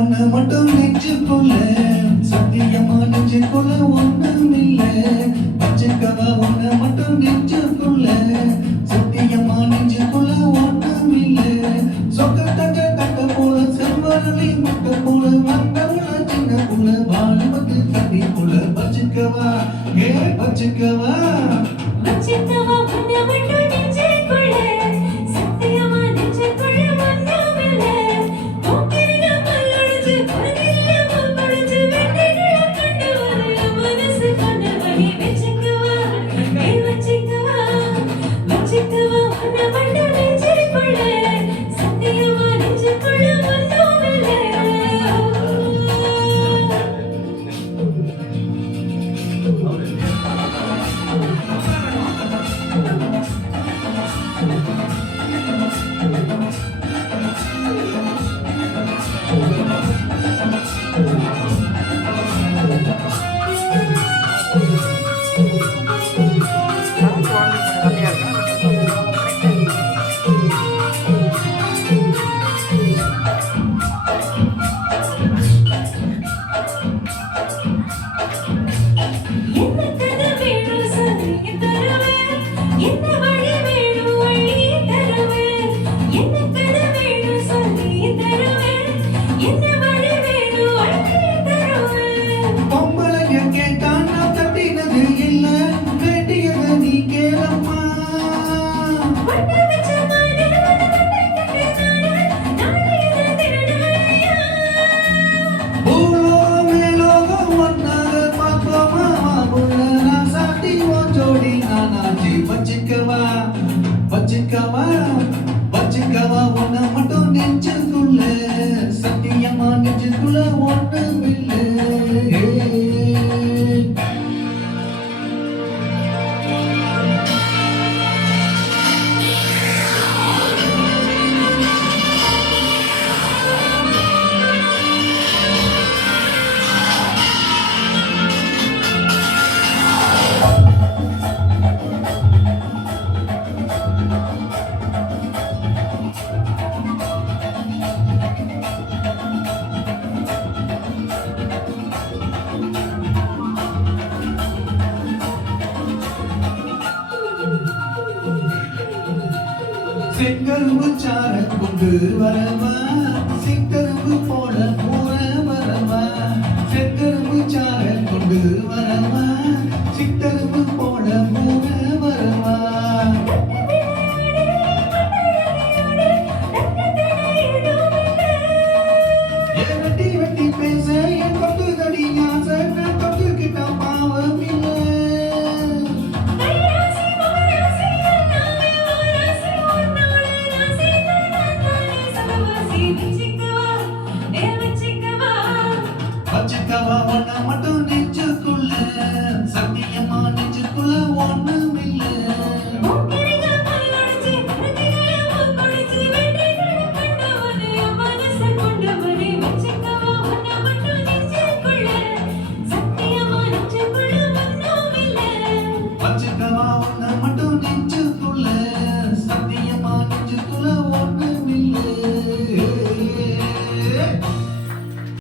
ஒண்ணு மட்டும் நெஞ்சுக்குள்ள சத்தியமா நெஞ்சுக்குள்ள ஒண்ணும் இல்ல வச்சுக்கவா ஒண்ணு மட்டும் நெஞ்சுக்குள்ள சத்தியமா நெஞ்சுக்குள்ள ஒண்ணும் இல்ல சொக்க தங்க தங்க போல செல்வரளி முட்ட போல வந்தவுல சின்ன போல வாழுவது கட்டி போல வச்சுக்கவா ஏ வச்சுக்கவா வச்சுக்கவா ஒண்ணு மட்டும் நெஞ்சுக்குள்ள சத்தியமா நெஞ்சுக்குள்ள ஒண்ணும் இல்ல போக்கிரிக பல்லொழிச்சு பொறுதியில முப்பொழிச்சு வெட்டிகளை கண்டு வர மனசு கண்ணு வலி வச்சுக்கவா ஏ வச்சுக்கவா வச்சுக்கவா ஒண்ணு மட்டும் நெஞ்சுக்குள்ள சத்தியமா நெஞ்சுக்குள்ள ஒண்ணும் இல்ல என்ன கதை வேணும் சொல்லி தருவேன் என்ன வழி வேணும் வழி தருவேன் என்ன கதை வேணும் சொல்லி தருவேன் என்ன வழி வேணும் வழி தருவேன் பொம்பளைங்க கேட்டா நான் தட்டினது இல்ல வேண்டியது நீ கேளம்மா வட்ட வச்ச மாதிரி நாளைய திருநாளையா பூலோகம் மேலோகம் ஒன்னாக பார்ப்போமா உள்ள நான் சாட்டி உன் ஜோடி நானாச்சு வச்சுக்கவா வச்சுக்கவா வச்சுக்கவா ஒன்ன மட்டும் நெஞ்சுக்குள்ள சத்தியமா நெஞ்சுக்குள்ள ஒண்ணும் இல்லை செங்கரும்பு சார கொண்டு வரவா சிங்கரும்பு போல